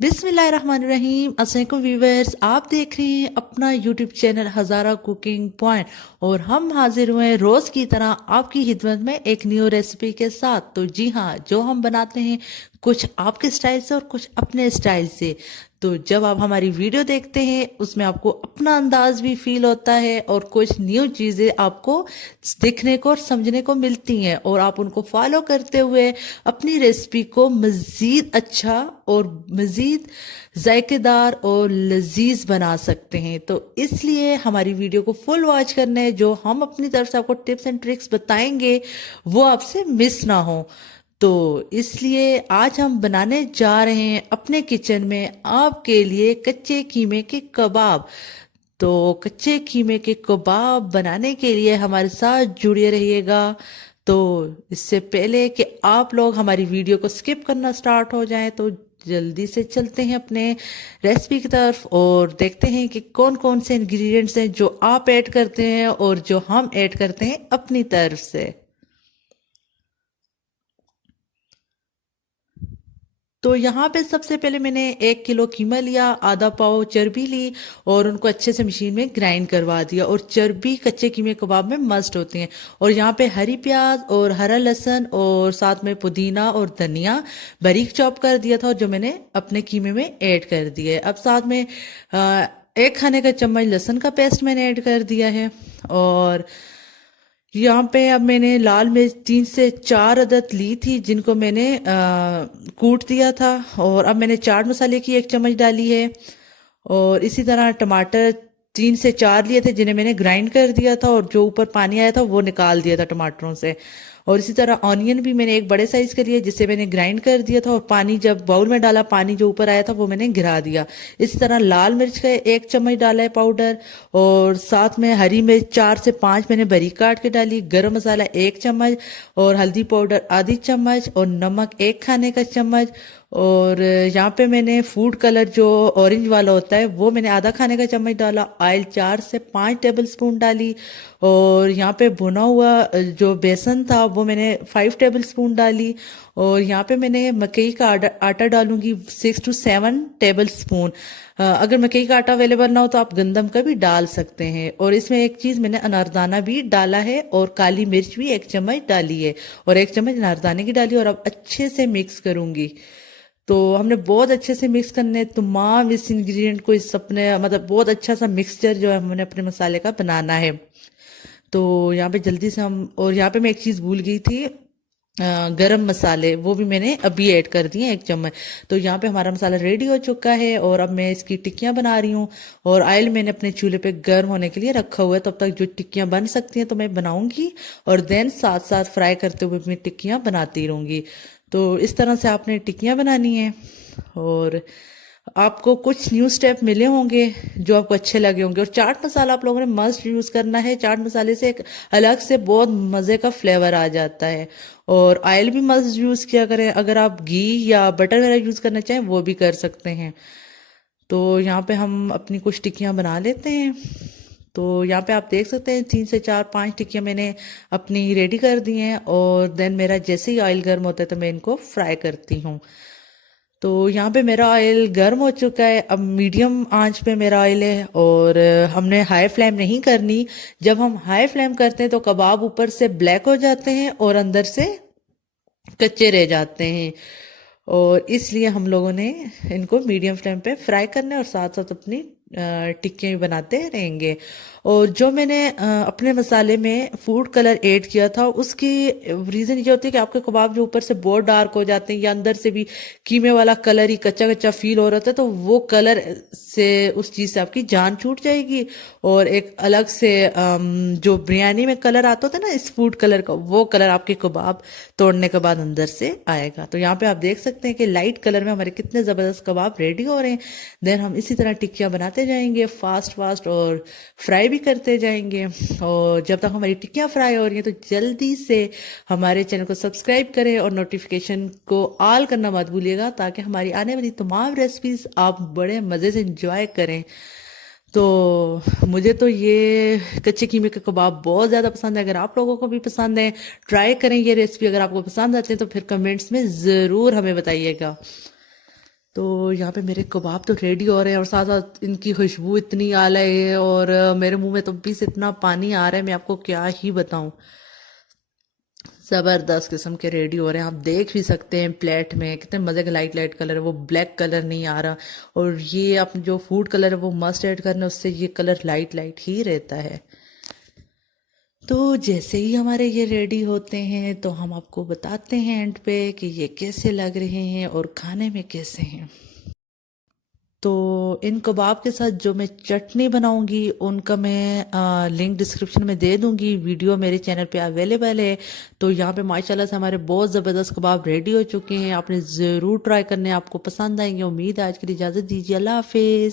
बिस्मिल्लाहिर्रहमानिर्रहीम। अस्सलाम व्यूवर्स, आप देख रहे हैं अपना यूट्यूब चैनल हज़ारा कुकिंग पॉइंट और हम हाजिर हुए हैं रोज़ की तरह आपकी खिदमत में एक न्यू रेसिपी के साथ। तो जी हाँ, जो हम बनाते हैं कुछ आपके स्टाइल से और कुछ अपने स्टाइल से। तो जब आप हमारी वीडियो देखते हैं उसमें आपको अपना अंदाज भी फील होता है और कुछ न्यू चीज़ें आपको दिखने को और समझने को मिलती हैं और आप उनको फॉलो करते हुए अपनी रेसिपी को मज़ीद अच्छा और मज़ीद जायकेदार और लजीज बना सकते हैं। तो इसलिए हमारी वीडियो को फुल वॉच करने, जो हम अपनी तरफ से आपको टिप्स एंड ट्रिक्स बताएंगे वो आपसे मिस ना हो। तो इसलिए आज हम बनाने जा रहे हैं अपने किचन में आपके लिए कच्चे कीमे के कबाब। तो कच्चे कीमे के कबाब बनाने के लिए हमारे साथ जुड़े रहिएगा। तो इससे पहले कि आप लोग हमारी वीडियो को स्किप करना स्टार्ट हो जाएं, तो जल्दी से चलते हैं अपने रेसिपी की तरफ और देखते हैं कि कौन कौन से इंग्रेडिएंट्स हैं जो आप ऐड करते हैं और जो हम ऐड करते हैं अपनी तरफ से। तो यहाँ पे सबसे पहले मैंने 1 किलो कीमा लिया, आधा पाव चर्बी ली और उनको अच्छे से मशीन में ग्राइंड करवा दिया। और चर्बी कच्चे कीमे कबाब में मस्ट होती हैं। और यहाँ पे हरी प्याज और हरा लहसुन और साथ में पुदीना और धनिया बारीक चॉप कर दिया था और जो मैंने अपने कीमे में ऐड कर दिया है। अब साथ में 1 खाने का चम्मच लहसुन का पेस्ट मैंने ऐड कर दिया है। और यहाँ पे अब मैंने लाल मिर्च 3 से 4 अदद ली थी जिनको मैंने कूट दिया था। और अब मैंने चाट मसाले की 1 चम्मच डाली है। और इसी तरह टमाटर 3 से 4 लिए थे जिन्हें मैंने ग्राइंड कर दिया था और जो ऊपर पानी आया था वो निकाल दिया था टमाटरों से। और इसी तरह ऑनियन भी मैंने एक बड़े साइज का लिया जिसे मैंने ग्राइंड कर दिया था और पानी जब बाउल में डाला, पानी जो ऊपर आया था वो मैंने गिरा दिया। इसी तरह लाल मिर्च का 1 चम्मच डाला है पाउडर। और साथ में हरी मिर्च 4 से 5 मैंने बारीक काट के डाली। गरम मसाला 1 चम्मच और हल्दी पाउडर आधी चम्मच और नमक 1 खाने का चम्मच। और यहाँ पे मैंने फूड कलर जो ऑरेंज वाला होता है वो मैंने आधा खाने का चम्मच डाला। ऑयल 4 से 5 टेबल स्पून डाली। और यहाँ पे भुना हुआ जो बेसन था वो मैंने 5 टेबल स्पून डाली। और यहाँ पे मैंने मकई का आटा डालूंगी 6 to 7 टेबल स्पून। अगर मकई का आटा अवेलेबल ना हो तो आप गंदम का भी डाल सकते हैं। और इसमें एक चीज़ मैंने अनारदाना भी डाला है और काली मिर्च भी 1 चम्मच डाली है और 1 चम्मच अनारदाने की डाली। और अब अच्छे से मिक्स करूंगी। तो हमने बहुत अच्छे से मिक्स करने तमाम इस इंग्रेडिएंट को, इस अपने मतलब बहुत अच्छा सा मिक्सचर जो है हमने अपने मसाले का बनाना है। तो यहाँ पे जल्दी से हम, और यहाँ पे मैं एक चीज़ भूल गई थी, गरम मसाले वो भी मैंने अभी ऐड कर दिए 1 चम्मच। तो यहाँ पे हमारा मसाला रेडी हो चुका है और अब मैं इसकी टिक्कियाँ बना रही हूँ। और ऑयल मैंने अपने चूल्हे पे गर्म होने के लिए रखा हुआ है। तब तक जो टिक्कियाँ बन सकती हैं तो मैं बनाऊंगी और देन साथ साथ फ्राई करते हुए अपनी टिक्कियाँ बनाती रहूंगी। तो इस तरह से आपने टिक्कियाँ बनानी है। और आपको कुछ न्यू स्टेप मिले होंगे जो आपको अच्छे लगे होंगे। और चाट मसाला आप लोगों ने मस्ट यूज करना है। चाट मसाले से एक अलग से बहुत मजे का फ्लेवर आ जाता है। और ऑयल भी मस्ट यूज किया करें। अगर आप घी या बटर वगैरह यूज करना चाहें वो भी कर सकते हैं। तो यहाँ पे हम अपनी कुछ टिक्कियाँ बना लेते हैं। तो यहाँ पे आप देख सकते हैं 3 से 4 5 टिक्कियाँ मैंने अपनी रेडी कर दी हैं। और देन मेरा जैसे ही ऑयल गर्म होता है तो मैं इनको फ्राई करती हूँ। तो यहाँ पे मेरा ऑयल गर्म हो चुका है। अब मीडियम आंच पे मेरा ऑयल है और हमने हाई फ्लेम नहीं करनी। जब हम हाई फ्लेम करते हैं तो कबाब ऊपर से ब्लैक हो जाते हैं और अंदर से कच्चे रह जाते हैं। और इसलिए हम लोगों ने इनको मीडियम फ्लेम पे फ्राई करना है और साथ साथ अपनी टिक्कियाँ भी बनाते रहेंगे। और जो मैंने अपने मसाले में फूड कलर ऐड किया था उसकी रीज़न ये होती है कि आपके कबाब जो ऊपर से बहुत डार्क हो जाते हैं या अंदर से भी कीमे वाला कलर ही कच्चा कच्चा फील हो रहा था, तो वो कलर से उस चीज़ से आपकी जान छूट जाएगी। और एक अलग से जो बिरयानी में कलर आता होता है ना इस फूड कलर का, वो कलर आपके कबाब तोड़ने के बाद अंदर से आएगा। तो यहाँ पे आप देख सकते हैं कि लाइट कलर में हमारे कितने ज़बरदस्त कबाब रेडी हो रहे हैं। देन हम इसी तरह टिक्कियाँ बनाते जाएंगे फास्ट फास्ट और फ्राई भी करते जाएंगे। और जब तक हमारी टिक्कियाँ फ्राई हो रही हैं तो जल्दी से हमारे चैनल को सब्सक्राइब करें और नोटिफिकेशन को ऑल करना मत भूलिएगा ताकि हमारी आने वाली तमाम रेसिपीज आप बड़े मज़े से इंजॉय करें। तो मुझे तो ये कच्चे कीमे के कबाब बहुत ज़्यादा पसंद है। अगर आप लोगों को भी पसंद है ट्राई करें ये रेसिपी। अगर आपको पसंद आते हैं तो फिर कमेंट्स में ज़रूर हमें बताइएगा। तो यहाँ पे मेरे कबाब तो रेडी हो रहे हैं और साथ साथ इनकी खुशबू इतनी आ रही है और मेरे मुंह में तो भी से इतना पानी आ रहा है, मैं आपको क्या ही बताऊं। जबरदस्त किस्म के रेडी हो रहे हैं, आप देख भी सकते हैं प्लेट में कितने मजे का लाइट लाइट कलर है, वो ब्लैक कलर नहीं आ रहा। और ये आप जो फूड कलर है वो मस्ट ऐड करना, उससे ये कलर लाइट लाइट ही रहता है। तो जैसे ही हमारे ये रेडी होते हैं तो हम आपको बताते हैं एंड पे कि ये कैसे लग रहे हैं और खाने में कैसे हैं। तो इन कबाब के साथ जो मैं चटनी बनाऊंगी उनका मैं लिंक डिस्क्रिप्शन में दे दूंगी, वीडियो मेरे चैनल पे अवेलेबल है। तो यहाँ पे माशाल्लाह से हमारे बहुत ज़बरदस्त कबाब रेडी हो चुके हैं, आपने ज़रूर ट्राई करने, आपको पसंद आएंगे। उम्मीद है आज के लिए इजाज़त दीजिए, अल्लाह हाफिज़।